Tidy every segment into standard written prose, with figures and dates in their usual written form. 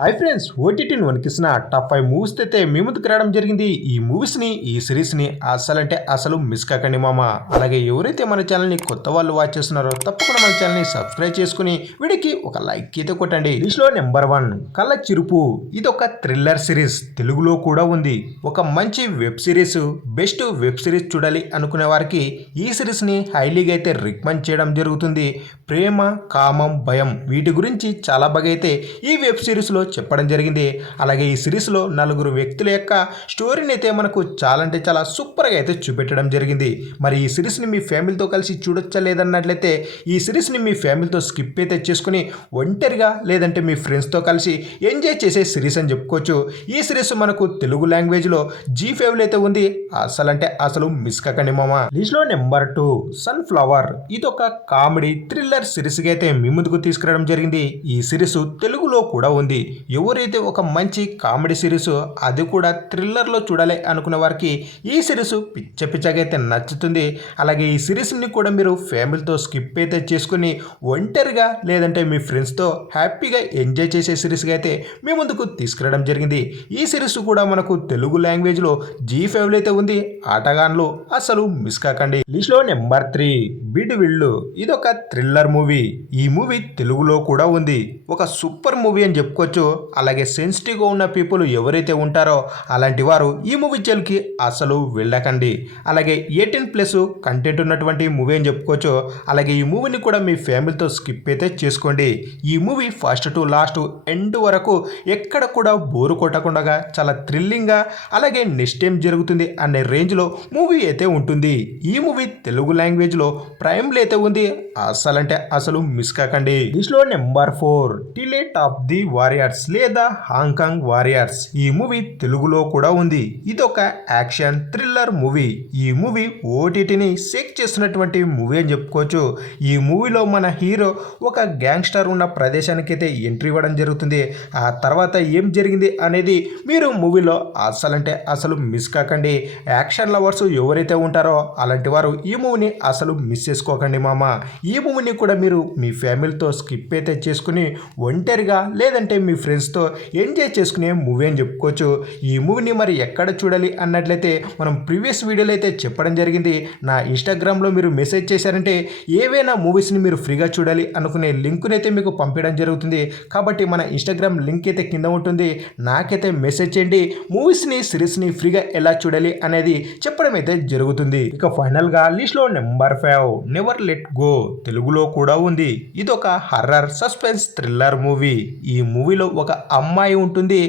Hi friends, ఓటీటీని వణికిస్తున్న top 5 movies అయితే మీ ముందుకు రావడం జరిగింది. ఈ మూవీస్ని ఈ సిరీస్ని అసలంటే అసలు మిస్ కాకండి మామ. అలాగే ఎవరైతే మన ఛానల్ని కొత్త వాళ్ళు వాచ్ చేస్తున్నారో తప్పకుండా మన ఛానల్ని సబ్స్క్రైబ్ చేసుకుని వీడికి ఒక లైక్ అయితే కొట్టండి. లిస్ట్లో నెంబర్ 1 కళ్ళ చిరుపు. ఇది ఒక థ్రిల్లర్ సిరీస్, తెలుగులో కూడా ఉంది. ఒక మంచి web series, best web series చూడాలి అనుకునే వారికి ఈ సిరీస్ని హైలీగా అయితే రికమెండ్ చేయడం జరుగుతుంది. ప్రేమ, కామం, భయం వీటి గురించి చాలా బాగా అయితే ఈ వెబ్ సిరీస్లో చెప్పడం జరిగింది. అలాగే ఈ సిరీస్లో నలుగురు వ్యక్తుల యొక్క స్టోరీని అయితే మనకు చాలా అంటే చాలా సూపర్గా అయితే చూపెట్టడం జరిగింది. మరి ఈ సిరీస్ని మీ ఫ్యామిలీతో కలిసి చూడొచ్చా లేదన్నట్లయితే ఈ సిరీస్ని మీ ఫ్యామిలీతో స్కిప్ అయితే చేసుకుని ఒంటరిగా లేదంటే మీ ఫ్రెండ్స్తో కలిసి ఎంజాయ్ చేసే సిరీస్ అని చెప్పుకోవచ్చు. ఈ సిరీస్ మనకు తెలుగు లాంగ్వేజ్లో G5 అయితే ఉంది. అసలంటే అసలు మిస్ కాకండి మామ. లిస్ట్లో నెంబర్ 2 సన్ఫ్లవర్. ఇది ఒక కామెడీ థ్రిల్లర్ సిరీస్గా అయితే మీ ముందుకు తీసుకురావడం జరిగింది. ఈ సిరీస్ తెలుగులో కూడా ఉంది. ఎవరైతే ఒక మంచి కామెడీ సిరీస్ అది కూడా థ్రిల్లర్లో చూడాలి అనుకునే వారికి ఈ సిరీస్ పిచ్చగా అయితే నచ్చుతుంది. అలాగే ఈ సిరీస్ని కూడా మీరు ఫ్యామిలీతో స్కిప్ అయితే చేసుకుని ఒంటరిగా లేదంటే మీ ఫ్రెండ్స్తో హ్యాపీగా ఎంజాయ్ చేసే సిరీస్గా అయితే మీ ముందుకు తీసుకురావడం జరిగింది. ఈ సిరీస్ కూడా మనకు తెలుగు లాంగ్వేజ్లో G5 అయితే ఉంది. ఆటగాన్లు అసలు మిస్ కాకండి. లిస్ట్లో నెంబర్ 3 బిడివిళ్ళు. ఇది ఒక థ్రిల్లర్ మూవీ. ఈ మూవీ తెలుగులో కూడా ఉంది. ఒక సూపర్ మూవీ అని చెప్పుకోవచ్చు. అలాగే సెన్సిటివ్గా ఉన్న పీపుల్ ఎవరైతే ఉంటారో అలాంటి వారు ఈ మూవీ జోలికి అసలు వెళ్ళకండి. అలాగే 18+ కంటెంట్ ఉన్నటువంటి మూవీ అని చెప్పుకోవచ్చు. అలాగే ఈ మూవీని కూడా మీ ఫ్యామిలీతో స్కిప్ అయితే చేసుకోండి. ఈ movie first to last end వరకు ఎక్కడ కూడా బోరు కొట్టకుండా చాలా థ్రిల్లింగ్గా అలాగే నెక్స్ట్ టైం జరుగుతుంది అనే రేంజ్లో మూవీ అయితే ఉంటుంది. ఈ మూవీ తెలుగు లాంగ్వేజ్లో ప్రైమ్లో అయితే ఉంది. అసలంటే అసలు మిస్ కాకండి. లిస్ట్లో నెంబర్ 4 టిలేట్ ఆఫ్ ది వారియర్స్ లేదా హాంకాంగ్ వారియర్స్. ఈ మూవీ తెలుగులో కూడా ఉంది. ఇది ఒక యాక్షన్ థ్రిల్లర్ మూవీ. ఈ మూవీ ఓటీటీని షేక్ చేస్తున్నటువంటి మూవీ అని చెప్పుకోవచ్చు. ఈ మూవీలో మన హీరో ఒక గ్యాంగ్స్టర్ ఉన్న ప్రదేశానికి అయితే ఎంట్రీ ఇవ్వడం జరుగుతుంది. ఆ తర్వాత ఏం జరిగింది అనేది మీరు మూవీలో అసలంటే అసలు మిస్ కాకండి. యాక్షన్ లవర్స్ ఎవరైతే ఉంటారో అలాంటి వారు ఈ మూవీని అసలు మిస్ చేసుకోకండి మామ. ఈ మూవీని కూడా మీరు మీ ఫ్యామిలీతో స్కిప్ అయితే చేసుకుని ఒంటరిగా లేదంటే మీ ఫ్రెండ్స్తో ఎంజాయ్ చేసుకునే మూవీ అని చెప్పుకోవచ్చు. ఈ మూవీని మరి ఎక్కడ చూడాలి అన్నట్లయితే మనం ప్రీవియస్ వీడియోలో అయితే చెప్పడం జరిగింది. నా ఇన్స్టాగ్రామ్లో మీరు మెసేజ్ చేశారంటే ఏవైనా మూవీస్ని మీరు ఫ్రీగా చూడాలి అనుకునే లింకుని అయితే మీకు పంపించడం జరుగుతుంది. కాబట్టి మన ఇన్స్టాగ్రామ్ లింక్ అయితే కింద ఉంటుంది. నాకైతే మెసేజ్ చేయండి. మూవీస్ని సిరీస్ని ఫ్రీగా ఎలా చూడాలి అనేది చెప్పడం అయితే జరుగుతుంది. ఇక ఫైనల్గా లిస్ట్లో నెంబర్ 5 నెవర్ లెట్ గో. తెలుగులో కూడా ఉంది. ఇది ఒక హర్రర్ సస్పెన్స్ థ్రిల్లర్ మూవీ. ఈ మూవీలో ఒక అమ్మాయి ఉంటుంది.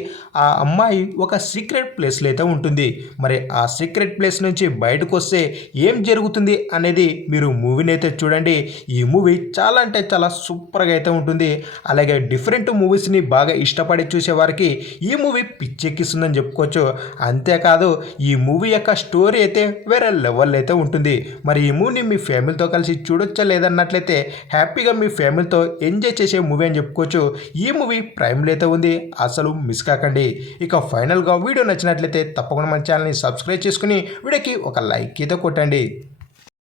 ఆ అమ్మాయి ఒక సీక్రెట్ ప్లేస్లో అయితే ఉంటుంది. మరి ఆ సీక్రెట్ ప్లేస్ నుంచి బయటకు వస్తే ఏం జరుగుతుంది అనేది మీరు మూవీని అయితే చూడండి. ఈ మూవీ చాలా అంటే చాలా సూపర్గా అయితే ఉంటుంది. అలాగే డిఫరెంట్ మూవీస్ని బాగా ఇష్టపడి చూసేవారికి ఈ మూవీ పిచ్చెక్కిస్తుందని చెప్పుకోవచ్చు. అంతేకాదు ఈ మూవీ యొక్క స్టోరీ అయితే వేరే లెవెల్ అయితే ఉంటుంది. మరి ఈ మూవీని మీ ఫ్యామిలీతో కలిసి చూడొచ్చా లేదన్నట్లయితే హ్యాపీగా మీ ఫ్యామిలీతో ఎంజాయ్ చేసే మూవీ అని చెప్పుకోవచ్చు. ఈ మూవీ ప్రైమ్లో అయితే ఉంది. అసలు మిస్ కాకండి. ఇక ఫైనల్గా వీడియో నచ్చినట్లయితే తప్పకుండా మన ఛానల్ని సబ్స్క్రైబ్ చేసుకుని వీడియోకి ఒక లైక్ అయితే కొట్టండి.